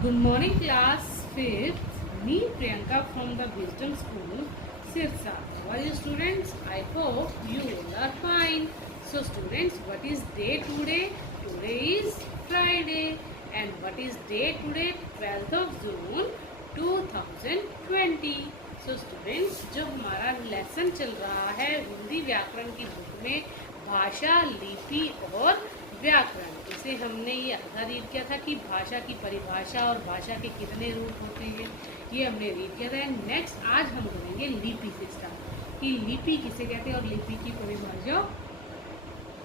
Good morning, class 5th. Me, Priyanka from the Wisdom School, Sirsa. How are you, students? I hope you all are fine. So, students, what is day today? Today is Friday. And what is day today? 12th of June 2020. So, students, जो हमारा lesson चल रहा है हिंदी व्याकरण की book में भाषा, लिपि और व्याकरण, इसे हमने ये आधा रीड किया था कि भाषा की परिभाषा और भाषा के कितने रूप होते हैं, ये हमने रीड किया था। नेक्स्ट आज हम करेंगे लिपि से स्टार्ट कि लिपि किसे कहते हैं और लिपि की परिभाषा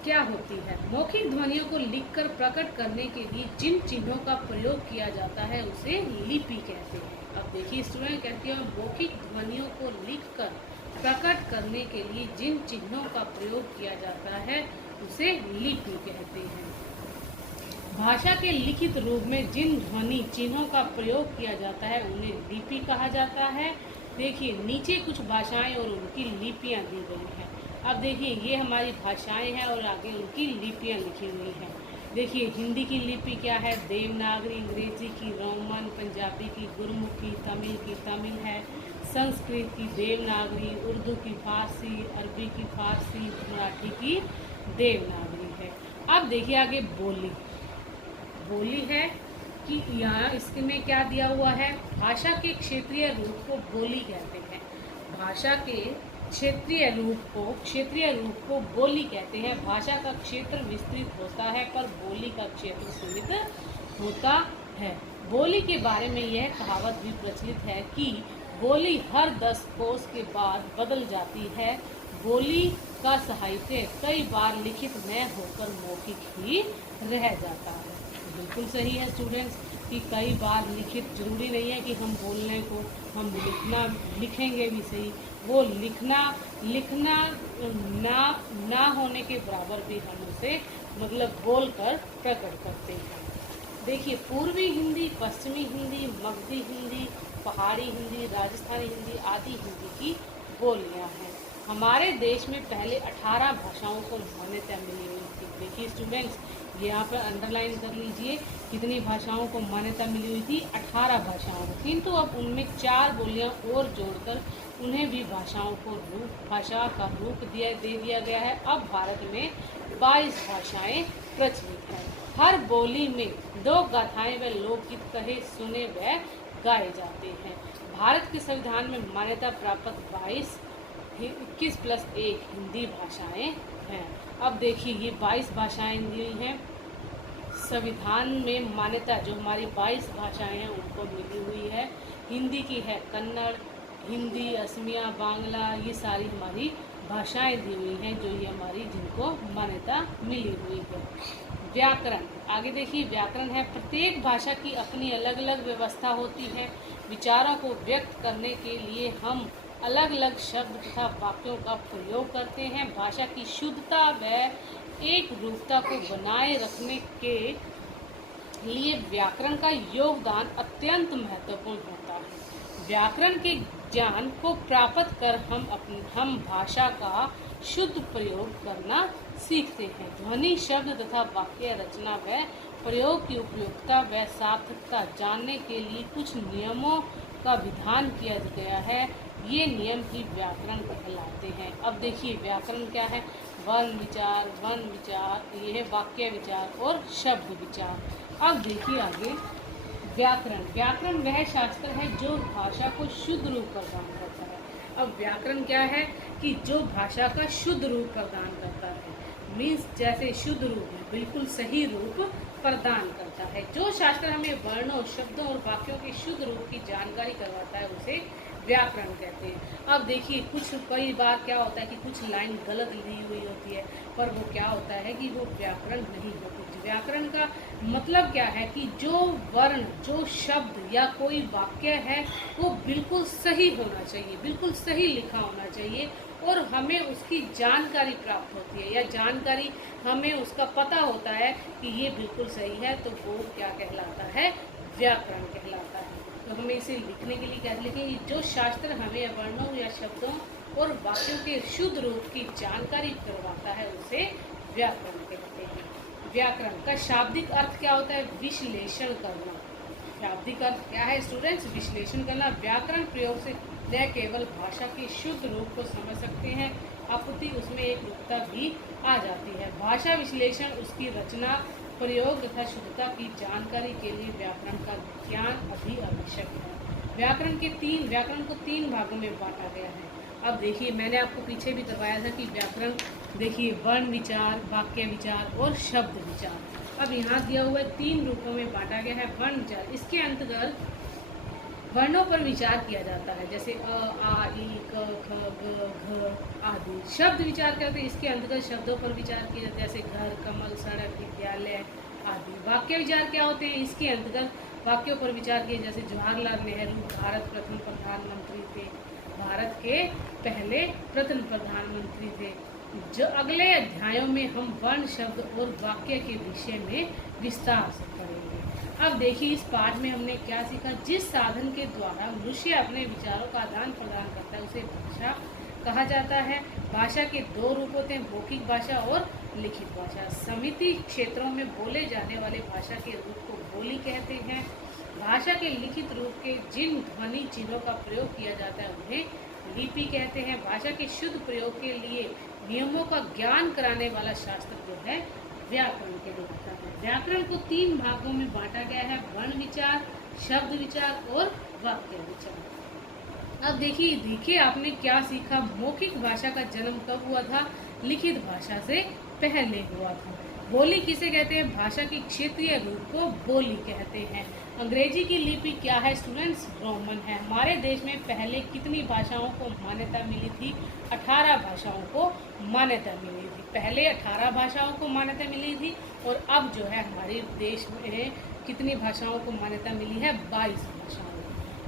क्या होती है। मौखिक ध्वनियों को लिखकर प्रकट करने के लिए जिन चिन्हों का प्रयोग किया जाता है उसे लिपि कहते हैं। अब देखिए स्टूडेंट कहती है मौखिक ध्वनियों को लिखकर प्रकट करने के लिए जिन चिन्हों का प्रयोग किया जाता है उसे लिपि कहते हैं। भाषा के लिखित रूप में जिन ध्वनि चिन्हों का प्रयोग किया जाता है उन्हें लिपि कहा जाता है। देखिए नीचे कुछ भाषाएं और उनकी लिपियां दी गई हैं। अब देखिए ये हमारी भाषाएं हैं और आगे उनकी लिपियां लिखी हुई हैं। देखिए हिंदी की लिपि क्या है, देवनागरी, अंग्रेजी की रोमन, पंजाबी की गुरमुखी, तमिल की तमिल है, संस्कृत की देवनागरी, उर्दू की फारसी, अरबी की फारसी, मराठी की देवनागरी है। अब देखिए आगे बोली। बोली है कि यहाँ इसमें क्या दिया हुआ है, भाषा के क्षेत्रीय रूप को बोली कहते हैं। भाषा के क्षेत्रीय रूप को बोली कहते हैं। भाषा का क्षेत्र विस्तृत होता है पर बोली का क्षेत्र सीमित होता है। बोली के बारे में यह कहावत भी प्रचलित है कि बोली हर 10 कोस के बाद बदल जाती है। बोली का साहित्य कई बार लिखित न होकर मौखिक ही रह जाता है। बिल्कुल सही है स्टूडेंट्स कि कई बार लिखित जरूरी नहीं है कि हम बोलने को हम लिखेंगे भी सही, वो लिखना ना होने के बराबर भी हम उसे मतलब बोलकर प्रकट करते हैं। देखिए पूर्वी हिंदी, पश्चिमी हिंदी, मगधी हिंदी, पहाड़ी हिंदी, राजस्थानी हिंदी आदि हिंदी की बोलियां हैं। हमारे देश में पहले 18 भाषाओं को मान्यता मिली हुई थी। देखिए स्टूडेंट्स यहाँ पर अंडरलाइन कर लीजिए कितनी भाषाओं को मान्यता मिली हुई थी, 18 भाषाओं को। किंतु अब उनमें 4 बोलियां और जोड़कर उन्हें भी भाषा का रूप दे दिया गया है। अब भारत में 22 भाषाएं प्रचलित हैं। हर बोली में 2 गाथाएं व लोकगीत कहे, सुने व गाए जाते हैं। भारत के संविधान में मान्यता प्राप्त 21+1 हिंदी भाषाएं हैं। अब देखिए ये 22 भाषाएं दी हैं। संविधान में मान्यता जो हमारी 22 भाषाएं हैं उनको मिली हुई है। हिंदी की है कन्नड़, हिंदी, असमिया, बांग्ला, ये सारी हमारी भाषाएं दी हुई हैं जो ये हमारी जिनको मान्यता मिली हुई है। व्याकरण, आगे देखिए व्याकरण है प्रत्येक भाषा की अपनी अलग अलग व्यवस्था होती है। विचारों को व्यक्त करने के लिए हम अलग अलग शब्द तथा वाक्यों का प्रयोग करते हैं। भाषा की शुद्धता व एक रूपता को बनाए रखने के लिए व्याकरण का योगदान अत्यंत महत्वपूर्ण होता है। व्याकरण के ज्ञान को प्राप्त कर हम भाषा का शुद्ध प्रयोग करना सीखते हैं। ध्वनि, शब्द तथा वाक्य रचना व प्रयोग की उपयोगिता व सार्थकता जानने के लिए कुछ नियमों का विधान किया गया है। ये नियम ही व्याकरण कहलाते हैं। अब देखिए व्याकरण क्या है, वर्ण विचार, ये है वाक्य विचार और शब्द विचार। अब देखिए आगे व्याकरण वह शास्त्र है जो भाषा को शुद्ध रूप प्रदान करता है। अब व्याकरण क्या है कि जो भाषा का शुद्ध रूप प्रदान करता है, मीन्स जैसे शुद्ध रूप बिल्कुल सही रूप प्रदान करता है। जो शास्त्र हमें वर्णों, शब्दों और वाक्यों के शुद्ध रूप की जानकारी करवाता है उसे व्याकरण कहते हैं। अब देखिए कई बार क्या होता है कि कुछ लाइन गलत ली हुई होती है पर वो क्या होता है कि वो व्याकरण नहीं होती। व्याकरण का मतलब क्या है कि जो वर्ण, जो शब्द या कोई वाक्य है वो बिल्कुल सही होना चाहिए, बिल्कुल सही लिखा होना चाहिए और हमें उसकी जानकारी प्राप्त होती है या जानकारी हमें उसका पता होता है कि ये बिल्कुल सही है, तो वो क्या कहलाता है, व्याकरण कहलाता है। तो हमें इसे लिखने के लिए क्या लिखेंगे, जो शास्त्र हमें वर्णों या शब्दों और वाक्यों के शुद्ध रूप की जानकारी करवाता है उसे व्याकरण कहते हैं। व्याकरण का शाब्दिक अर्थ क्या होता है, विश्लेषण करना। शाब्दिक अर्थ क्या है स्टूडेंट्स? विश्लेषण करना। व्याकरण प्रयोग से न केवल भाषा के शुद्ध रूप को समझ सकते हैं अपितु उसमें एक रूपता भी आ जाती है। भाषा विश्लेषण उसकी रचना, प्रयोग तथा शुद्धता की जानकारी के लिए व्याकरण का ज्ञान अभी आवश्यक है। व्याकरण को तीन भागों में बांटा गया है। अब देखिए, मैंने आपको पीछे भी करवाया था कि व्याकरण देखिए वर्ण विचार, वाक्य विचार और शब्द विचार। अब यहाँ दिया हुआ है तीन रूपों में बांटा गया है। वर्ण विचार, इसके अंतर्गत वर्णों पर विचार किया जाता है, जैसे अ, आ, ई, क, ख, ग, घ आदि। शब्द विचार करते हैं, इसके अंतर्गत शब्दों पर विचार किया जाता है, जैसे घर, कमल, सड़क, विद्यालय आदि। वाक्य विचार क्या होते हैं? इसके अंतर्गत वाक्यों पर विचार किए, जैसे जवाहरलाल नेहरू भारत प्रथम प्रधानमंत्री थे, भारत के पहले प्रथम प्रधानमंत्री थे। जो अगले अध्यायों में हम वर्ण, शब्द और वाक्य के विषय में विस्तार से पढ़ेंगे। अब देखिए, इस पाठ में हमने क्या सीखा? जिस साधन के द्वारा मनुष्य अपने विचारों का आदान प्रदान करता है उसे भाषा कहा जाता है। भाषा के दो रूप होते हैं, मौखिक भाषा और लिखित भाषा। समिति क्षेत्रों में बोले जाने वाले भाषा के रूप को बोली कहते हैं। भाषा के लिखित रूप के जिन ध्वनि चिन्हों का प्रयोग किया जाता है उन्हें लिपि कहते हैं। भाषा के शुद्ध प्रयोग के लिए नियमों का ज्ञान कराने वाला शास्त्र जो है व्याकरण के लिए होता है। व्याकरण को तीन भागों में बांटा गया है, वर्ण विचार, शब्द विचार और वाक्य विचार। अब देखिए आपने क्या सीखा? मौखिक भाषा का जन्म कब हुआ था? लिखित भाषा से पहले हुआ था। बोली किसे कहते हैं? भाषा की क्षेत्रीय रूप को बोली कहते हैं। अंग्रेजी की लिपि क्या है स्टूडेंट्स? रोमन है। हमारे देश में पहले कितनी भाषाओं को मान्यता मिली थी? 18 भाषाओं को मान्यता मिली थी। पहले 18 भाषाओं को मान्यता मिली थी और अब जो है हमारे देश में कितनी भाषाओं को मान्यता मिली है? 22 भाषाओं।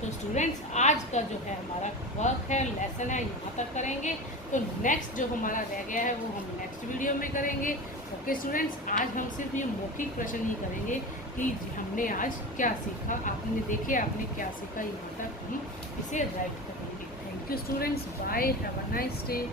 तो स्टूडेंट्स, आज का जो है हमारा वर्क है, लेसन है, यहाँ तक करेंगे। तो नेक्स्ट जो हमारा रह गया है वो हम नेक्स्ट वीडियो में करेंगे। ओके स्टूडेंट्स, आज हम सिर्फ ये मौखिक प्रश्न ही करेंगे कि हमने आज क्या सीखा। आपने देखिए आपने क्या सीखा, यहाँ तक हम इसे राइट करेंगे। Thank you students, bye, have a nice day.